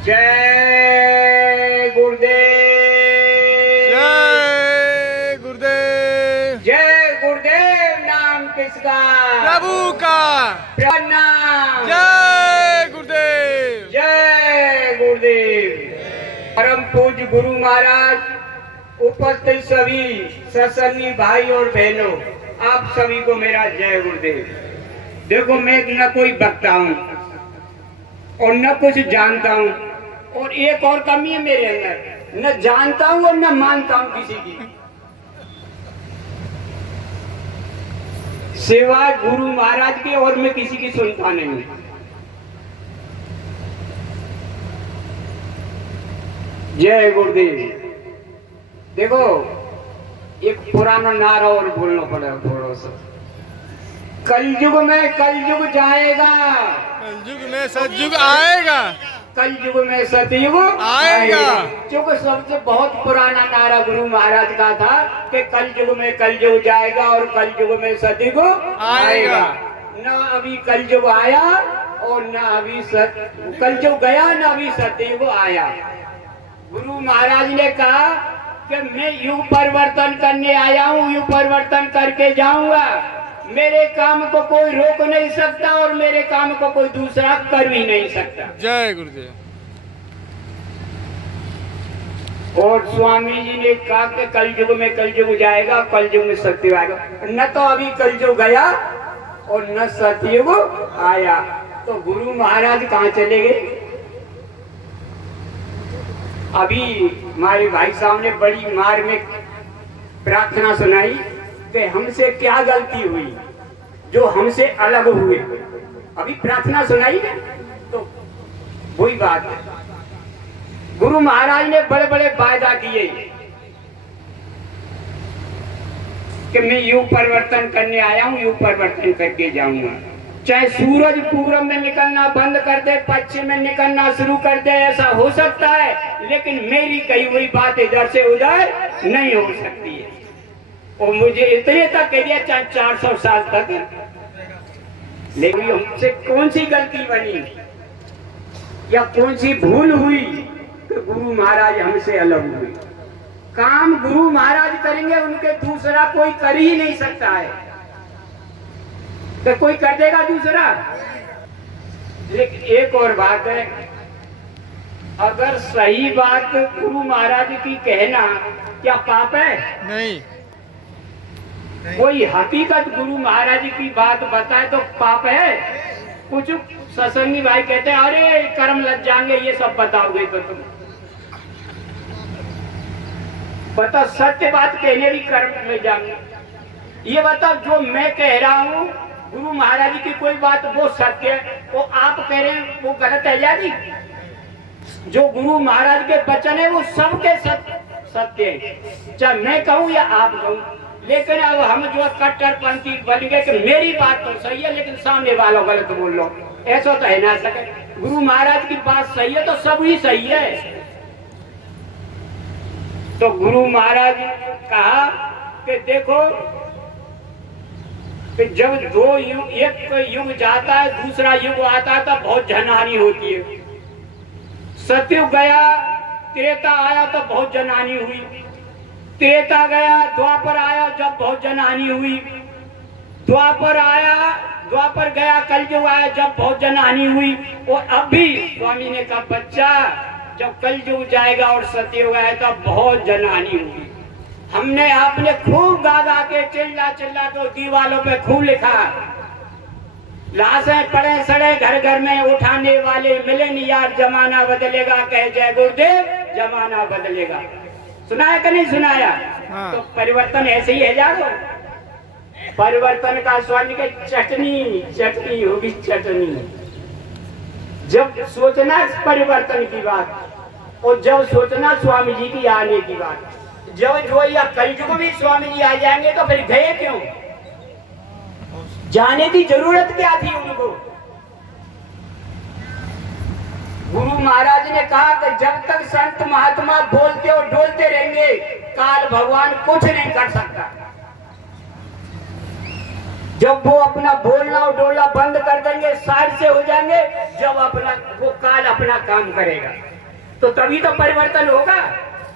जय गुरुदेव। जय गुरुदेव। जय गुरुदेव। नाम किसका? प्रभु का। प्रणाम। जय गुरुदेव। जय गुरुदेव। परम पूज्य गुरु महाराज, उपस्थित सभी सत्संगी भाई और बहनों, आप सभी को मेरा जय गुरुदेव। देखो, मैं न कोई वक्ता हूँ और न कुछ जानता हूँ, और एक और कमी है मेरे अंदर, न जानता हूँ और न मानता हूँ किसी की। सिवाय गुरु महाराज के और मैं किसी की सुनता नहीं। जय गुरुदेव। देखो, एक पुराना नारा और बोलना पड़ेगा थोड़ा सा। कलयुग में कलयुग जाएगा, कलयुग में सतयुग आएगा, कलयुग में सतयुग आएगा। क्योंकि सबसे बहुत पुराना नारा गुरु महाराज का था कि कलयुग में कलयुग जाएगा और कलयुग में सतयुग आएगा। न अभी कलयुग आया और न अभी कलयुग गया, न अभी सतयुग आया। गुरु महाराज ने कहा कि मैं युग परिवर्तन करने आया हूँ, युग परिवर्तन करके जाऊंगा। मेरे काम को कोई रोक नहीं सकता और मेरे काम को कोई दूसरा कर भी नहीं सकता। जय गुरुदेव। और स्वामी जी ने कहा कि कलयुग में कलयुग जाएगा, कलयुग में सतयुग आएगा। न तो अभी कलयुग गया और न सतयुग आया, तो गुरु महाराज कहाँ चले गए? अभी हमारे भाई साहब ने बड़ी मार में प्रार्थना सुनाई कि हमसे क्या गलती हुई जो हमसे अलग हुए। अभी प्रार्थना सुनाई ना, तो वही बात है। गुरु महाराज ने बड़े बड़े वायदा किए कि मैं युग परिवर्तन करने आया हूं, युग परिवर्तन करके जाऊंगा। चाहे सूरज पूर्व में निकलना बंद कर दे, पश्चिम में निकलना शुरू कर दे, ऐसा हो सकता है, लेकिन मेरी कही हुई बात इधर से उधर नहीं हो सकती है। और मुझे इतने तक कह दिया, चाहे 400 साल तक। लेकिन हमसे कौन सी गलती बनी या कौन सी भूल हुई कि गुरु महाराज हमसे अलग हुए? काम गुरु महाराज करेंगे, उनके दूसरा कोई कर ही नहीं सकता है। तो कोई कर देगा दूसरा? लेकिन एक और बात है, अगर सही बात गुरु महाराज की कहना क्या पाप है? नहीं। कोई हकीकत गुरु महाराज की बात बताए तो पाप है? कुछ सत्संगी भाई कहते हैं अरे कर्म लग जाएंगे, ये सब बताओगे तो तुम बता, सत्य बात कहने भी कर्म में जाएंगे। ये बताओ, जो मैं कह रहा हूँ गुरु महाराज की कोई बात वो सत्य है, वो आप कह रहे हैं वो गलत है या नहीं? जो गुरु महाराज के वचन है वो सबके सत्य है, चाहे मैं कहूँ या आप कहूँ। लेकिन अब हम जो कट्टरपंथी बन गए कि मेरी बात तो सही है लेकिन सामने वालों गलत बोल लो, ऐसा तो है ना सके। गुरु महाराज की बात सही है तो सब ही सही है। तो गुरु महाराज कहा कि देखो कि जब दो युग, एक युग जाता है दूसरा युग आता है तब बहुत जनहानि होती है। सतयुग गया, त्रेता आया तो बहुत जनहानि हुई। त्रेता गया, द्वापर आया जब बहुत जनहानि हुई। द्वापर आया, द्वापर गया, कलयुग आया जब बहुत जनहानि हुई। और अब भी स्वामी ने कहा बच्चा, जब कलयुग जाएगा और सतयुग आया तब बहुत जनहानि हुई। हमने आपने खूब गा गा के चिल्ला चिल्ला तो दीवालों पे खूब लिखा, लाशें पड़े सड़े घर घर में, उठाने वाले मिले नहीं यार, जमाना बदलेगा, कहे जय गुरुदेव, जमाना बदलेगा। सुनाया कि नहीं सुनाया? हाँ। तो परिवर्तन ऐसे ही है जागो। परिवर्तन का स्वामी के चटनी चटनी होगी, चटनी। जब सोचना परिवर्तन की बात और जब सोचना स्वामी जी की आने की बात, जब जो या कलयुग में स्वामी जी आ जाएंगे तो फिर गए क्यों? जाने की जरूरत क्या थी उनको? गुरु महाराज ने कहा कि जब तक संत महात्मा बोलते और डोलते रहेंगे, काल भगवान कुछ नहीं कर सकता। जब वो अपना बोलना और डोलना बंद कर देंगे, साइड से हो जाएंगे, जब अपना वो काल अपना काम करेगा, तो तभी तो परिवर्तन होगा।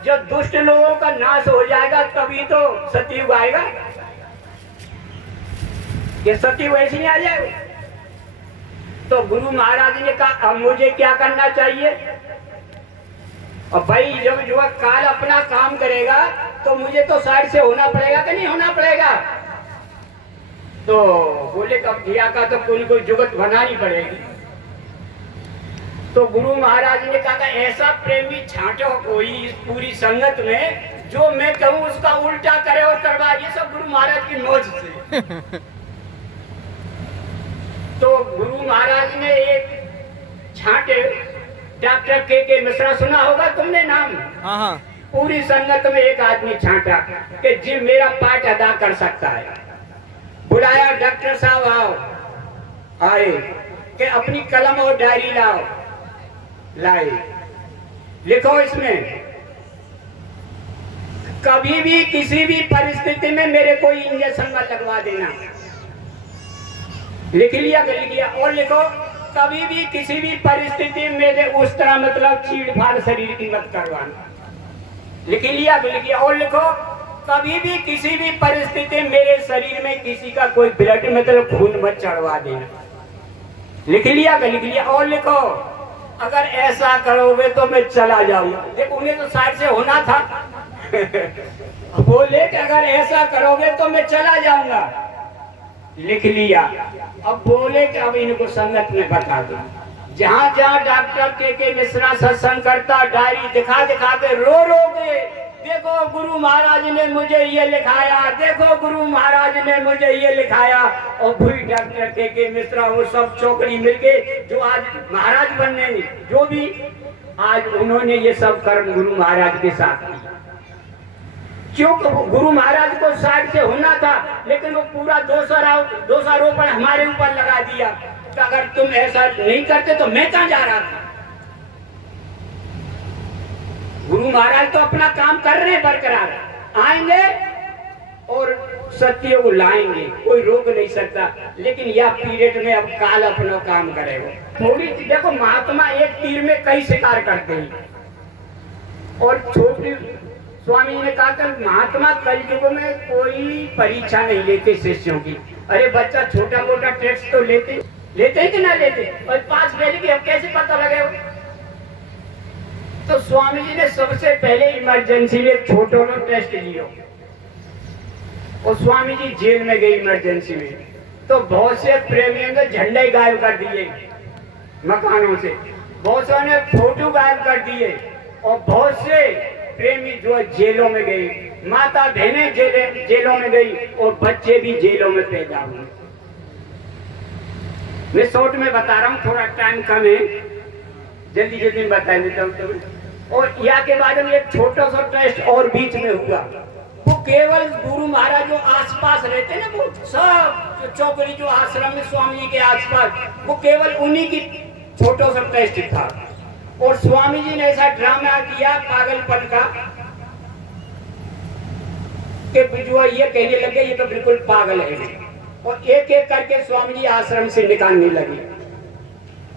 जब दुष्ट लोगों का नाश हो जाएगा तभी तो सतयुग आएगा। ये सतयुग ऐसे नहीं आ जाएगा। तो गुरु महाराज ने कहा अब मुझे क्या करना चाहिए? और भाई जब जो काल अपना काम करेगा तो मुझे तो साइड से होना पड़ेगा कि नहीं होना पड़ेगा? तो बोले कब दिया का तो कोई जुगत बनानी पड़ेगी। तो गुरु महाराज ने कहा ऐसा प्रेमी छांटो कोई इस पूरी संगत में जो मैं कहूँ उसका उल्टा करे और करवा। ये सब गुरु महाराज की मौज से। तो गुरु महाराज ने एक छांटे, डॉक्टर के मिश्रा सुना होगा तुमने नाम? हाँ। पूरी संगत में एक आदमी छांटा कि जी मेरा पाठ अदा कर सकता है। बुलाया, डॉक्टर साहब आओ। आए कि अपनी कलम और डायरी लाओ। लाए, लिखो इसमें कभी भी किसी भी परिस्थिति में मेरे कोई इंजेक्शन मत लगवा देना। लिख लिया? लिख लिया। और लिखो कभी भी किसी भी परिस्थिति में मेरे उस तरह मतलब चीड़-फाड़ शरीर की मत करवाना। लिख लिया? लिख लिया। और लिखो कभी भी किसी भी परिस्थिति मेरे शरीर में किसी का कोई ब्लड मतलब खून मत चढ़वा देना। लिख लिया? लिख लिया। और लिखो अगर ऐसा करोगे तो मैं चला जाऊंगा। देखो उन्हें तो साइड से होना था। बोले कि अगर ऐसा करोगे तो मैं चला जाऊंगा। लिख लिया। अब बोले कि अब इनको संगत में बता दो। जहाँ जहाँ डॉक्टर के मिश्रा सत्संग करता डायरी दिखा दिखा के रो के देखो गुरु महाराज ने मुझे ये लिखाया, देखो गुरु महाराज ने मुझे ये लिखाया। और वही डॉक्टर के मिश्रा वो सब चौकड़ी मिलके जो आज महाराज बनने जो भी आज उन्होंने ये सब कर्म गुरु महाराज के साथ किया। क्योंकि गुरु महाराज को साइड से होना था, लेकिन वो पूरा दोषारोपण हमारे ऊपर लगा दिया कि अगर तुम ऐसा नहीं करते तो मैं कहाँ जा रहा था। गुरु महाराज तो अपना काम कर रहे हैं, बरकरार आएंगे और सत्य को लाएंगे, कोई रोक नहीं सकता। लेकिन यह पीरियड में अब काल अपना काम करेगा। थोड़ी देखो महात्मा एक तीर में कई शिकार करते हैं। और छोटी स्वामी ने कहा कि महात्मा कलयुग में कोई परीक्षा नहीं लेते शिष्यों की। अरे बच्चा छोटा मोटा टेस्ट तो लेते हैं कि ना लेते? और पास फेल की अब कैसे पता लगेगा? तो स्वामी जी ने सबसे पहले इमरजेंसी में छोटा लो टेस्ट लियो। और स्वामी जी जेल में गए इमरजेंसी में, तो बहुत से प्रेमियों ने झंडे गायब कर दिए मकानों से, बहुत से ने फोटो गायब कर दिए, और बहुत से प्रेमी जो जेलों में गए, माता बहनें जेलों में गई, और बच्चे भी जेलों में पैदा हुए। मैं शॉर्ट में बता रहा हूँ, थोड़ा टाइम कम है, जल्दी जल्दी बता देता हूँ तुम्हें। और या के बाद में एक छोटा सा टेस्ट और बीच में हुआ। वो केवल गुरु महाराज जो आसपास रहते ना, वो सब जो चौकड़ी जो आश्रम में स्वामी जी के आसपास, वो केवल उन्हीं की छोटा सा टेस्ट था। और स्वामी जी ने ऐसा ड्रामा किया पागलपन का कि जो ये कहने लगे ये तो बिल्कुल पागल है। और एक एक करके स्वामी जी आश्रम से निकालने लगे,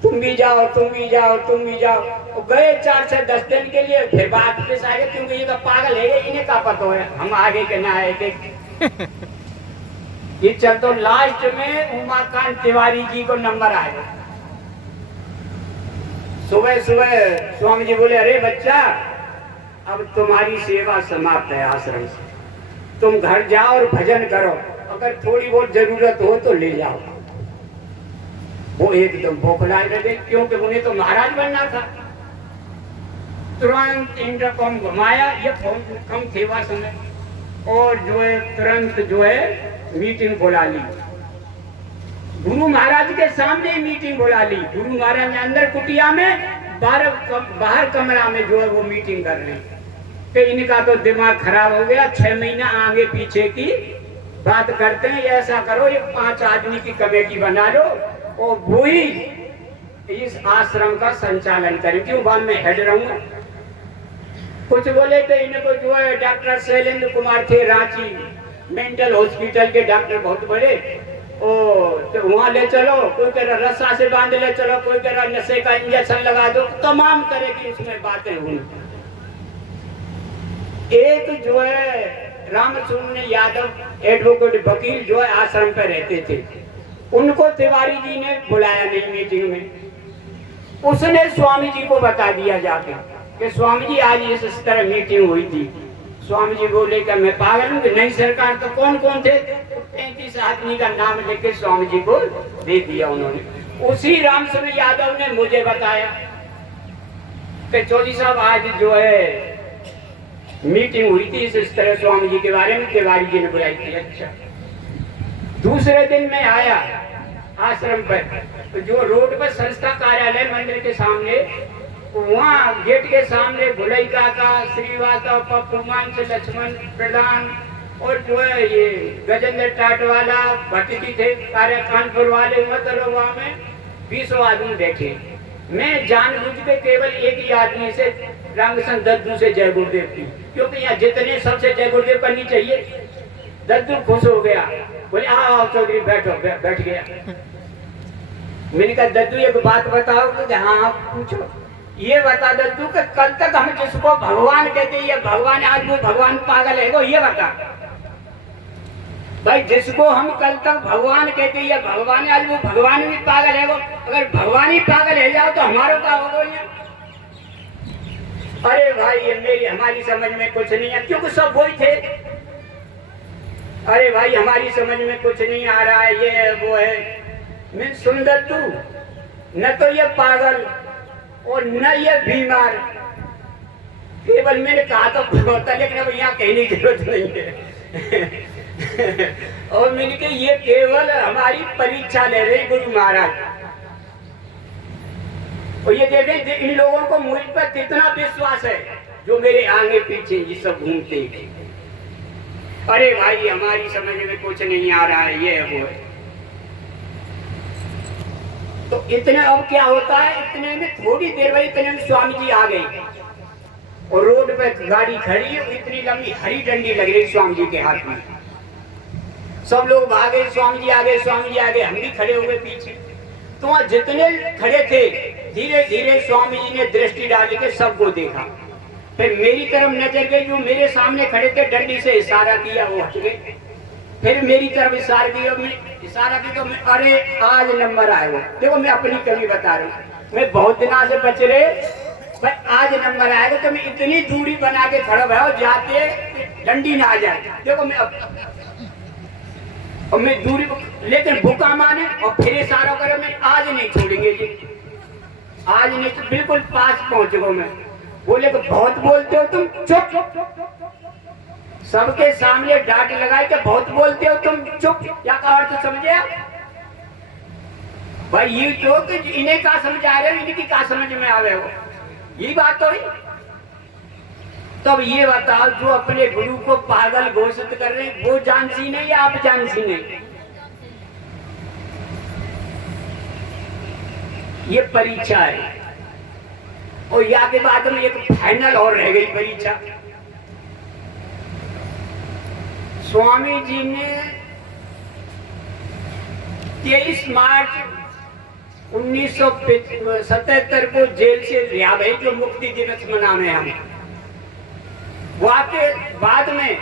तुम भी जाओ, तुम भी जाओ, तुम भी जाओ। और गए 4 से 10 दिन के लिए, फिर वापस आए, क्योंकि ये तो पागल है, इन्हें क्या पता है हम आगे के ना आए के। ये चल तो लास्ट में उमाकांत तिवारी जी को नंबर आया। सुबह सुबह स्वामी जी बोले, अरे बच्चा अब तुम्हारी सेवा समाप्त है आश्रम से, तुम घर जाओ और भजन करो, अगर थोड़ी बहुत जरूरत हो तो ले जाओ। वो एकदम बौखलाए लगे, क्योंकि उन्हें तो महाराज बनना था। तुरंत इंटरकॉम घुमाया, ये फोन कम सेवा समय, और जो है तुरंत जो है मीटिंग बुला ली। गुरु महाराज के सामने मीटिंग बुला ली। गुरु महाराज ने अंदर कुटिया में, बाहर कमरा में जो है वो मीटिंग कर रहे कि इनका तो दिमाग खराब हो गया, 6 महीना आगे पीछे की बात करते हैं। ऐसा करो, ये 5 आदमी की कमेटी बना लो और वही इस आश्रम का संचालन करें, क्यों बाद में हेड रहूंगा। कुछ बोले थे इनको जो है डॉक्टर शैलेंद्र कुमार थे, रांची मेंटल हॉस्पिटल के डॉक्टर, बहुत बड़े, ओ तो वहाँ ले चलो, कोई कह रहा रस्सा से बांध ले चलो, कोई कह रहा नशे का इंजेक्शन लगा दो, तमाम तरह की उसमें बातें हुई। एक जो है रामचंद्र यादव एडवोकेट वकील जो है आश्रम पे रहते थे, उनको तिवारी जी ने बुलाया नहीं मीटिंग में। उसने स्वामी जी को बता दिया जाके कि स्वामी जी आज इस तरह मीटिंग हुई थी। स्वामी जी बोले कि मैं पागल हूँ कि नहीं सरकार, तो कौन कौन थे? 33 आदमी का नाम लेके स्वामी जी को दे दिया उन्होंने। उसी रामचंद्र यादव ने मुझे बताया कि चौधरी साहब आज जो है मीटिंग हुई थी इस तरह स्वामी जी के बारे में, तिवारी जी ने बुलाई थी। अच्छा, दूसरे दिन मैं आया आश्रम पर, तो जो रोड पर संस्था कार्यालय मंदिर के सामने, वहाँ गेट के सामने भुलई काका, श्रीवास्तव, पप्पू मंच, लक्ष्मण प्रधान और जो है ये गजेंद्र टाटवाला, भट्टी थे कार्य कानपुर वाले, मतलब वहाँ में 20 आदमी बैठे। मैं जानबूझ के केवल एक ही आदमी से, रामकिशन दद्दू से जय गुरुदेव की, क्योंकि यहाँ जितने सबसे जय गुरुदेव करनी चाहिए। दद्दू खुश हो गया, बोले आओ चौधरी बैठो, बैठ गया। मैंने कहा दद्दू एक बात बताओ। तो हाँ पूछो। ये बता दद्दू कि कल तक हम जिसको भगवान कहते हैं भगवान, आज वो भगवान पागल है वो, ये बता भाई। जिसको हम कल तक भगवान कहते हैं भगवान, आज वो भगवान भी पागल है वो। अगर भगवान ही पागल है जाओ तो हमारा क्या होगा ये? अरे भाई ये मेरी हमारी समझ में कुछ नहीं है, क्योंकि सब वही थे। अरे भाई हमारी समझ में कुछ नहीं आ रहा है, ये है वो है। मैं सुंदर तू न तो ये पागल और न ये बीमार, केवल मैंने कहा तो होता, लेकिन अब यहाँ कहने की जरूरत नहीं है। और मैंने कहा ये केवल हमारी परीक्षा ले रहे गुरु महाराज। और ये देखें इन लोगों को मुझ पर कितना विश्वास है, जो मेरे आगे पीछे ये सब घूमते हैं। अरे भाई हमारी समझ में कुछ नहीं आ रहा है, ये है वो है। तो इतने अब क्या होता है, इतने में थोड़ी देर में इतने में स्वामी जी आ गए और रोड पे गाड़ी खड़ी है, इतनी लंबी हरी डंडी लग रही स्वामी जी के हाथ में। सब लोग भागे, स्वामी जी आ गए, स्वामी जी आ गए, हम भी खड़े हुए पीछे। तो वहां जितने खड़े थे धीरे धीरे स्वामी जी ने दृष्टि डाल के सबको देखा, फिर मेरी तरफ नजर गई, जो मेरे सामने खड़े थे डंडी से इशारा किया वो हट गए, फिर मेरी तरफ इशारा किया, मैं इशारा किया, मैं अरे आज नंबर आएगा। देखो मैं अपनी कमी बता रहा हूँ, मैं बहुत दिनों से बच रहे भाई, आज नंबर आएगा। तो मैं इतनी दूरी बना के खड़ा हुआ जाते डंडी ना आ जाए। देखो मैं और मैं दूरी, लेकिन भूखा माने और फिर इशारा करे, मैं आज नहीं छोड़ेंगे जी, आज नहीं। तो बिल्कुल पास पहुंच गो मैं। बोले कि बहुत बोलते हो तुम, चुप। सबके सामने डांट लगाए कि बहुत बोलते हो तुम, चुप। क्या का अर्थ समझे आप भाई? ये जो कि इन्हें क्या समझ आ रहे हो, इनकी क्या समझ में आ रहे हो, ये बात तो है। तब ये बताओ जो अपने गुरु को पागल घोषित कर रहे हैं, वो जानसी नहीं या आप जानसी नहीं? ये परीक्षा है। और या के बाद में एक फाइनल और रह गई परीक्षा। स्वामी जी ने 23 मार्च 1977 को जेल से रिहा भई, जो मुक्ति दिवस मनाने हम। वहां के बाद में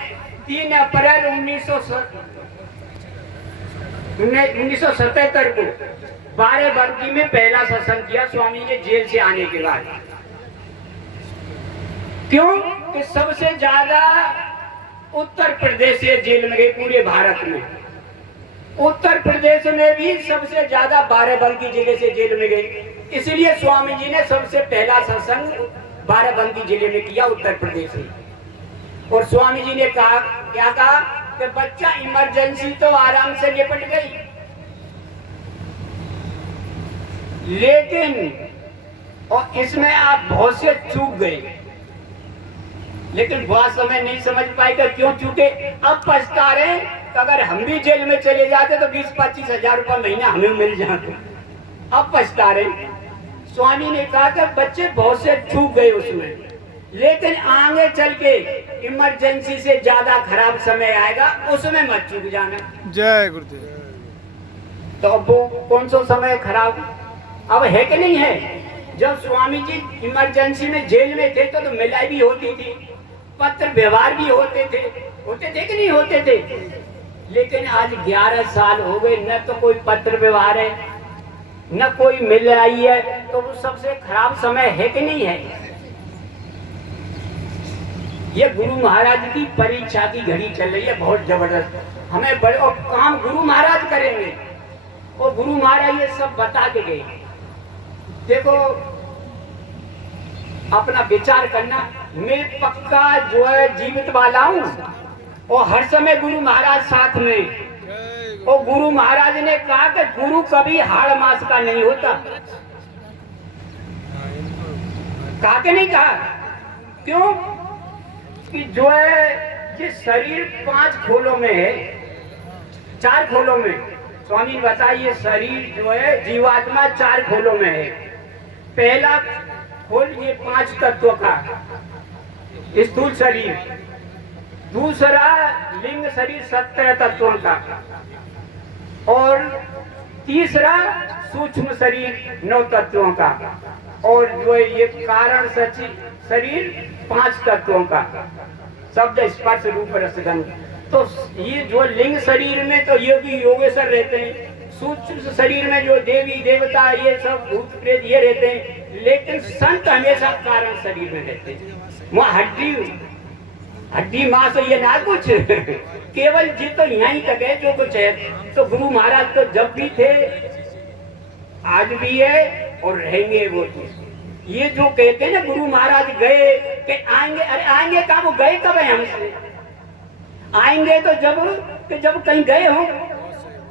3 अप्रैल 1977 को 12 बंकी में पहला सत्संग किया स्वामी ने जेल से आने के बाद। क्यों कि सबसे ज्यादा उत्तर प्रदेश से जेल में गए पूरे भारत में। उत्तर प्रदेश में भी सबसे ज्यादा बाराबंकी जिले से जेल में गए, इसलिए स्वामी जी ने सबसे पहला सत्संग बाराबंकी जिले में किया, उत्तर प्रदेश में। और स्वामी जी ने कहा, क्या कहा कि बच्चा इमरजेंसी तो आराम से निपट गई, लेकिन और इसमें आप बहुत से चूक गए, लेकिन बहुत समय नहीं समझ पाएगा क्यों चूके। अब पछता रहे कि अगर हम भी जेल में चले जाते तो 20-25 हजार रुपये महीना हमें मिल जाते। अब पछता रहे। स्वामी ने कहा कि बच्चे बहुत से चूक गए उसमें, लेकिन आगे चल के इमरजेंसी से ज्यादा खराब समय आएगा, उसमें मत चूक जाना। जय गुरुदेव। तो अब वो कौन सा समय खराब अब है कि नहीं है। जब स्वामी जी इमरजेंसी में जेल में थे तो मिलाई भी होती थी, पत्र व्यवहार भी होते थे कि नहीं होते थे। लेकिन आज 11 साल हो गए, न तो कोई पत्र व्यवहार है न कोई मिल आई है, तो वो सबसे खराब समय है कि नहीं है। ये गुरु महाराज की परीक्षा की घड़ी चल रही है बहुत जबरदस्त। हमें बड़े और काम गुरु महाराज करेंगे और गुरु महाराज ये सब बता के गए। देखो अपना विचार करना, मैं पक्का जो है जीवित वाला हूं और हर समय गुरु महाराज साथ में। और गुरु महाराज ने कहा कि गुरु कभी हाड़ मास का नहीं होता। कहा कि नहीं कहा? क्यों कि जो है ये शरीर 5 खोलों में है, 4 खोलों में। स्वामी ने बताया ये शरीर जो है जीवात्मा 4 खोलों में है। पहला खोल ये 5 तत्वों का स्थूल शरीर, दूसरा लिंग शरीर 17 तत्वों का, और तीसरा सूक्ष्म शरीर 9 तत्वों का, और जो है ये कारण शरीर 5 तत्वों का, शब्द स्पर्श रूप रसगंध। तो ये जो लिंग शरीर में तो योगी योगेश्वर रहते हैं, सूक्ष्म शरीर में जो देवी देवता ये सब भूत प्रेत ये रहते हैं, लेकिन संत हमेशा कारण शरीर में रहते हैं। वहाँ हड्डी मांस ये ना कुछ केवल जी तो यहीं तक है जो कुछ है। तो गुरु महाराज तो जब भी थे आज भी है और रहेंगे वो। ये जो कहते हैं ना गुरु महाराज गए कि आएंगे, अरे आएंगे कहाँ, वो गए कब है हमसे? आएंगे तो जब कहीं गए हो।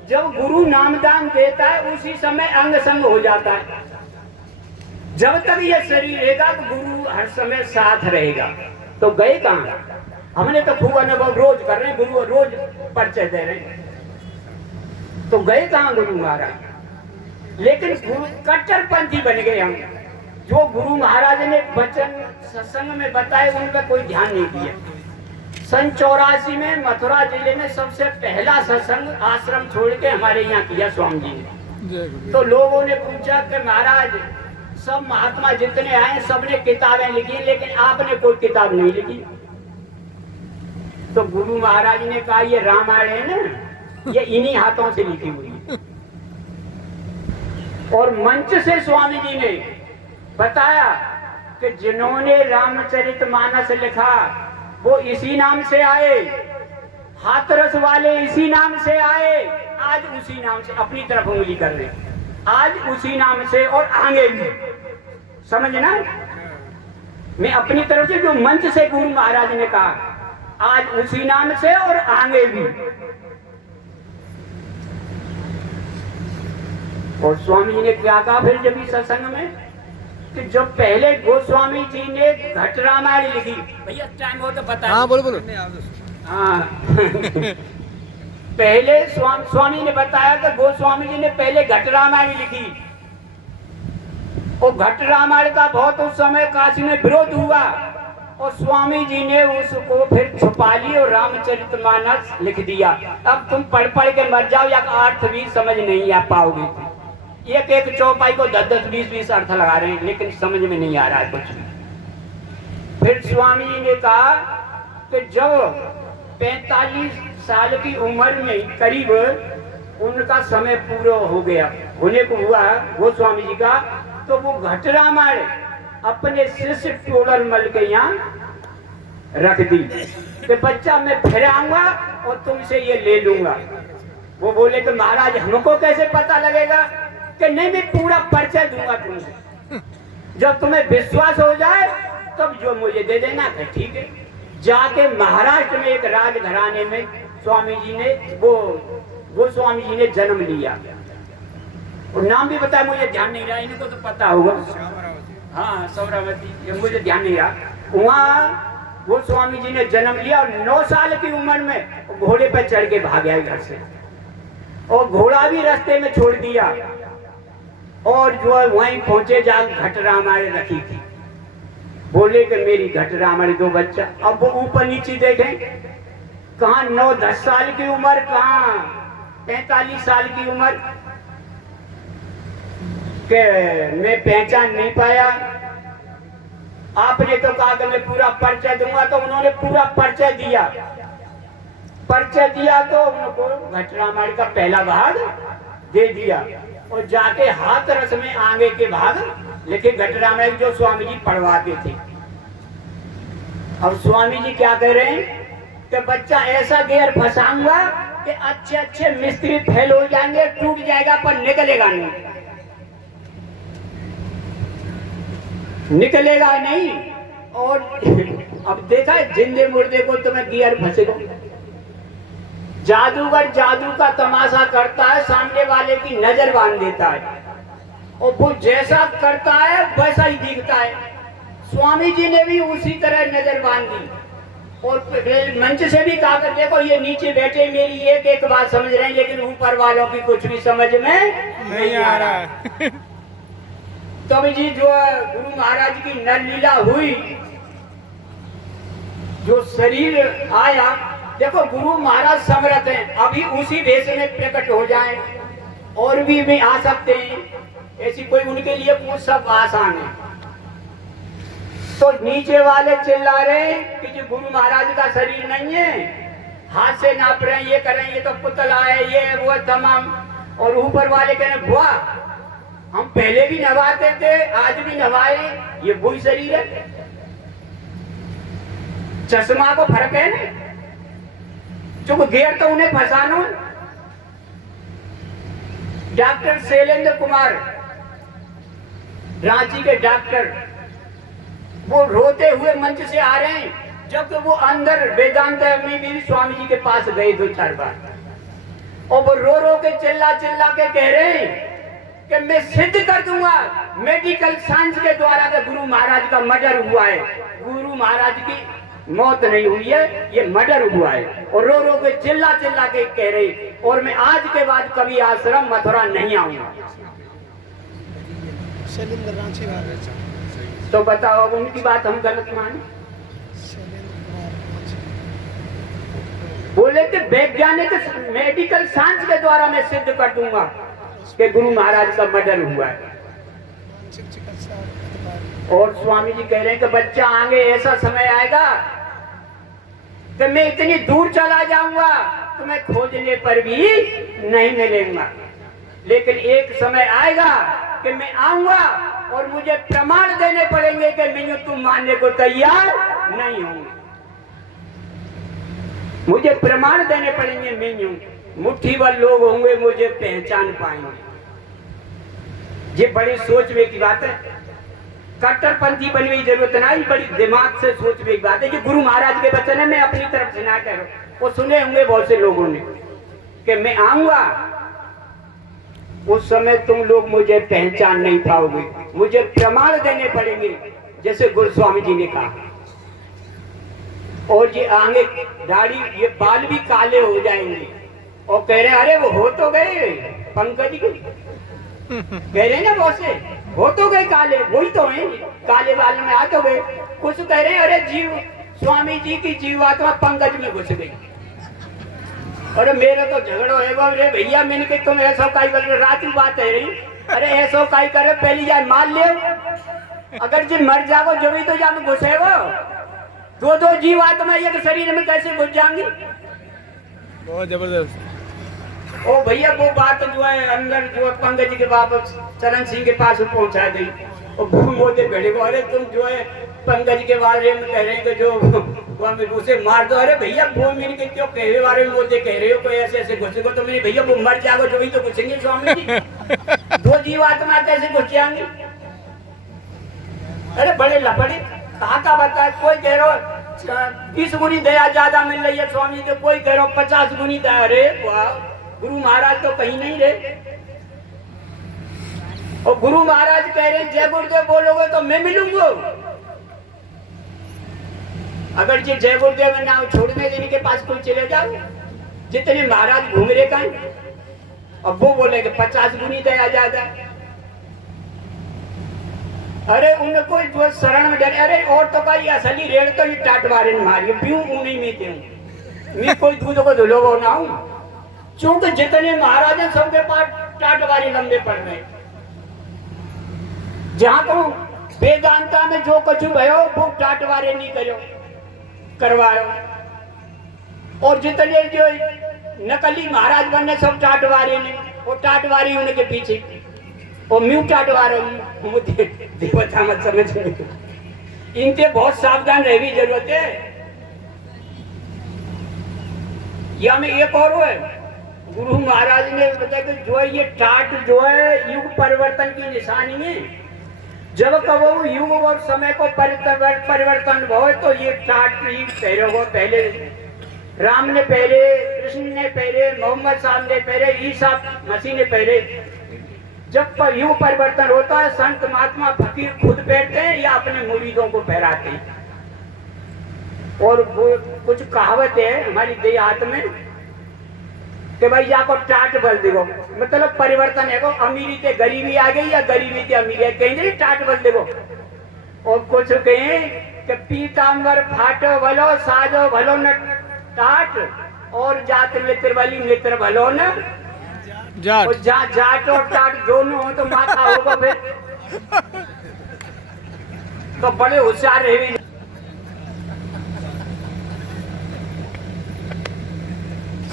जब गुरु नाम दान देता है उसी समय अंग संग हो जाता है। जब तक ये शरीर रहेगा तो गुरु हर समय साथ रहेगा। तो गए कहाँ? हमने तो खूब अनुभव रोज कर रहे हैं, गुरु रोज परिचय दे रहे हैं। तो गए कहाँ गुरु महाराज? लेकिन गुरु कट्टरपंथी बन गए हम। जो गुरु महाराज ने वचन सत्संग में बताए उन पर कोई ध्यान नहीं दिया। सन 84 में मथुरा जिले में सबसे पहला सत्संग आश्रम छोड़ के हमारे यहाँ किया स्वामी जी ने। तो लोगों ने पूछा कि महाराज सब महात्मा जितने आए सबने किताबें लिखी, लेकिन आपने कोई किताब नहीं लिखी। तो गुरु महाराज ने कहा ये रामायण है ना, ये इन्हीं हाथों से लिखी हुई है। और मंच से स्वामी जी ने बताया कि जिन्होंने रामचरितमानस लिखा वो इसी नाम से आए, हाथरस वाले इसी नाम से आए, आज उसी नाम से अपनी तरफ उंगली कर रहे, आज उसी नाम से और आगे भी। समझना, मैं अपनी तरफ से जो मंच से गुरु महाराज ने कहा आज उसी नाम से और आगे भी। और स्वामी जी ने क्या कहा फिर जब इस सत्संग में कि जब पहले गोस्वामी जी ने घट रामायण लिखी, भैया टाइम हो तो बता। हाँ बोलो। हाँ पहले स्वामी ने बताया कि गोस्वामी जी ने पहले घट रामायण लिखी और घट रामायण का बहुत उस समय काशी में विरोध हुआ और स्वामी जी ने उसको फिर छुपा ली और रामचरितमानस लिख दिया। अब तुम पढ़ के मर जाओ या अर्थ भी समझ नहीं आ पाओगे। एक चौपाई को 10 20 अर्थ लगा रहे हैं, लेकिन समझ में नहीं आ रहा है कुछ। फिर स्वामी जी ने कहा कि जब 45 साल की उम्र में करीब उनका समय पूरा हो गया, होने को हुआ वो स्वामी जी का, तो वो घट रामायण अपने शिष्य टोडर मल के यहाँ रख दी कि बच्चा मैं फिर आऊंगा और तुमसे ये ले लूंगा। वो बोले कि महाराज हमको कैसे पता लगेगा? कि नहीं मैं पूरा परिचय दूंगा तुमसे, जब तुम्हें विश्वास हो जाए तब जो मुझे दे देना। ठीक है। जाके महाराष्ट्र में एक राजघराने में स्वामी जी ने वो स्वामी जी ने जन्म लिया। और नाम भी बताया, मुझे ध्यान नहीं रहा, इनको तो पता होगा। हाँ सौरावती, मुझे ध्यान नहीं रहा। वहाँ वो स्वामी जी ने जन्म लिया और 9 साल की उम्र में घोड़े पर चढ़ के भाग गया घर से और घोड़ा भी रास्ते में छोड़ दिया और जो है वहीं पहुंचे जा घट रामायण रखी थी। बोले कि मेरी घट रामायण दो बच्चा। अब वो ऊपर नीचे देखें, कहाँ 9-10 साल की उम्र, कहाँ 45 साल की उम्र। कि मैं पहचान नहीं पाया। आपने तो कहा कि मैं पूरा परिचय दूंगा, तो उन्होंने पूरा परिचय दिया। परिचय दिया तो उनको घटरामाड़ी का पहला भाग दे दिया और जाके हाथ रस में आगे के भाग लिखे घटरामाड़ी जो स्वामी जी पढ़वाते थे। अब स्वामी जी क्या कह रहे हैं कि बच्चा ऐसा गेर फंसाऊंगा कि अच्छे अच्छे मिस्त्री फेल हो जाएंगे, टूट जाएगा पर निकलेगा नहीं, निकलेगा नहीं। और अब देखा है जिंदे मुर्दे को तुम्हें गियर फंसेगा। जादूगर जादू का तमाशा करता है, सामने वाले की नजर बांध देता है और वो जैसा करता है वैसा ही दिखता है। स्वामी जी ने भी उसी तरह नजर बांध दी और मंच से भी कहा कर देखो ये नीचे बैठे मेरी एक एक बात समझ रहे हैं, लेकिन ऊपर वालों की कुछ भी समझ में नहीं आ रहा है। तब जी जो गुरु महाराज की नरलीला हुई, जो शरीर आया, देखो गुरु महाराज समर्थ हैं, अभी उसी भेष में प्रकट हो जाएं और भी आ सकते हैं, ऐसी कोई उनके लिए वो सब आसान है। तो नीचे वाले चिल्ला रहे कि जो गुरु महाराज का शरीर नहीं है, हाथ से नाप रहे हैं, ये कर रहे हैं, ये तो पुतला है, ये वो तमाम। और ऊपर वाले कह रहे बुआ हम पहले भी नवाते थे, आज भी नवाए, ये वही शरीर है। चश्मा को फर्क है ना, जो घेर तो उन्हें फंसानो। डॉक्टर शैलेंद्र कुमार रांची के डॉक्टर, वो रोते हुए मंच से आ रहे हैं, जबकि वो अंदर वेदांत में भी स्वामी जी के पास गए 2-4 बार, और वो रो रो के चिल्ला चिल्ला के कह रहे हैं कि मैं सिद्ध कर दूंगा मेडिकल साइंस के द्वारा कि गुरु महाराज का मर्डर हुआ है, गुरु महाराज की मौत नहीं हुई है, ये मर्डर हुआ है। और रो रो के चिल्ला चिल्ला के कह रही, और मैं आज के बाद कभी आश्रम मथुरा नहीं आऊंगा। तो बताओ अब उनकी बात हम गलत माने? बोले कि वैज्ञानिक मेडिकल साइंस के द्वारा मैं सिद्ध कर दूंगा कि गुरु महाराज का मर्डर हुआ है। और स्वामी जी कह रहे हैं कि बच्चा आगे ऐसा समय आएगा कि मैं इतनी दूर चला जाऊंगा तुम्हें खोजने पर भी नहीं मिलेगा, लेकिन एक समय आएगा कि मैं आऊंगा और मुझे प्रमाण देने पड़ेंगे कि मैं तुम मानने को तैयार नहीं हूं, मुझे प्रमाण देने पड़ेंगे। मैं हूं, मुट्ठी भर लोग होंगे मुझे पहचान पाएंगे। ये बड़ी सोचने की बात है, कट्टरपंथी बनने की जरूरत नहीं, बड़ी दिमाग से सोचने की बात है। जो गुरु महाराज के वचन है, मैं अपनी तरफ से ना कह रहा हूं, वो सुने होंगे बहुत से लोगों ने कि मैं आऊंगा, उस समय तुम लोग मुझे पहचान नहीं पाओगे, मुझे प्रमाण देने पड़ेंगे, जैसे गुरु स्वामी जी ने कहा। और ये आगे दाढ़ी ये बाल भी काले हो जाएंगे और कह रहे अरे वो हो तो गए पंकज जी, कह रहे ना बहुत से हो तो गए काले, वही तो है काले बाल में आ तो गए। कुछ कह रहे अरे जीव स्वामी जी की जीवात्मा पंकज में घुस गई। अरे मेरा तो झगड़ो है अरे भैया, मैंने कहा तुम ऐसा काई कर रहे, रात की बात है रही, अरे ऐसा काई करे पहली जाए मान ले, अगर जी मर जाओ जो भी तो जाके घुसे वो दो जीवात्मा एक शरीर में कैसे घुस जाएंगी? बहुत जबरदस्त। ओ भैया वो बात जो है अंदर जो पंकज जी के वापस चरण सिंह के पास पहुंचा गई और भूल मोते भेड़े को, अरे तुम जो है पंकज के बारे में कह रहे हैं जो उसे मार दो। अरे भैया वो मेरे के क्यों कह रहे बारे में मोते कह रहे हो, कोई ऐसे ऐसे घुसेगा तो मेरे भैया वो मर जाएगा जो भी तो घुसेंगे स्वामी जी, दो जीवात्मा कैसे घुस जाएंगे? अरे बड़े लपड़े कहा का बता, कोई कह रहा 20 गुनी दया ज्यादा मिल रही है स्वामी के, कोई कह रहा 50 गुनी दया। अरे वाह, गुरु महाराज तो कहीं नहीं रहे। और गुरु महाराज कह रहे जय गुरुदेव बोलोगे तो मैं मिलूंगा, अगर ये जय गुरुदेव नाम छोड़ने देने के पास कोई चले जाओ, जितने महाराज घूम रहे कहीं, अब वो बोले कि 50 गुनी दया ज्यादा। अरे उनको जो शरण में डरे, अरे और तो कहीं असली रेड़ तो ये टाटवारे ने मारी पीऊं उन्हीं में क्यों मैं कोई दूध को धुलो ना हूं, क्योंकि जितने महाराज हैं सबके पास टाटवारी लंबे पड़ रहे। जहां को वेदांता में जो कुछ भयो वो टाटवारे नहीं करो करवाओ, और जितने जो नकली महाराज बने सब टाटवारे ने, वो टाटवारी उनके पीछे, और म्यू टाटवारे मुझे देवता मत समझ में, इनसे बहुत सावधान रहने की जरूरत है। या में एक और है, गुरु महाराज ने बताया कि जो है ये टाट जो है युग परिवर्तन की निशानी है। जब कबो युग और समय को परिवर्तन हो तो ये टाट ही पहले हो, पहले राम ने पहले, कृष्ण ने पहले, मोहम्मद साहब ने पहले, ईसा मसीह ने पहले। जब युग परिवर्तन होता है संत महात्मा फकीर खुद पहनते हैं या अपने मुरीदों को पहराते हैं। और वो कुछ कहावत है हमारी देहात में कि भाई जाको टाट बल देखो, मतलब परिवर्तन है को, अमीरी से गरीबी आ गई या गरीबी से अमीरी, कहेंगे टाट बल देखो। और कुछ कहें कि पीताम्बर फाटो भलो साजो भलो न टाट, और जात मित्र वाली मित्र भलो न जाट। और जाट और टाट दोनों हो तो माथा होगा फिर तो बड़े होशियार रहे।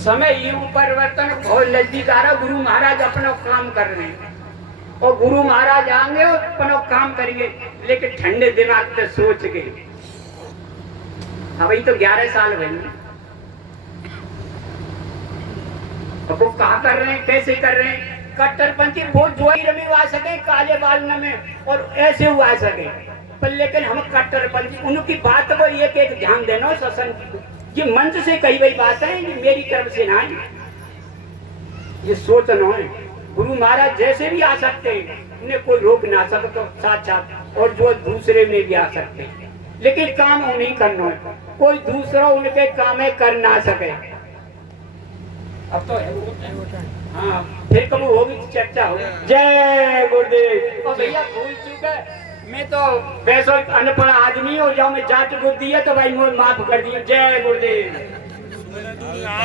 समय युग परिवर्तन बहुत नजदीक आ रहा। गुरु महाराज अपना काम कर रहे हैं और गुरु महाराज आएंगे और अपना काम करेंगे, लेकिन ठंडे दिमाग से सोच के। अभी तो 11 साल भई, तो वो कहा कर रहे हैं, कैसे कर रहे हैं? कट्टरपंथी बहुत जोई रवि आ सके काले बालन में और ऐसे हुआ सके, पर लेकिन हम कट्टरपंथी उनकी बात को एक एक ध्यान देना। सत्संग ये मंच से कही गई बात है, ये मेरी तरफ से ना है, ये सोचना है। गुरु महाराज जैसे भी आ सकते हैं, उन्हें कोई रोक ना सकता साक्षात, और जो दूसरे में भी आ सकते हैं, लेकिन काम उन्हें करना है, कोई दूसरा उनके काम में कर ना सके। अब तो हाँ फिर कब होगी चर्चा हो। जय गुरुदेव। और भैया भूल चुका, मैं तो वैसे अनपढ़ आदमी हो, जाओ मैं जाट बुद्धि है तो भाई मुझे माफ कर दिया। जय गुरुदेव।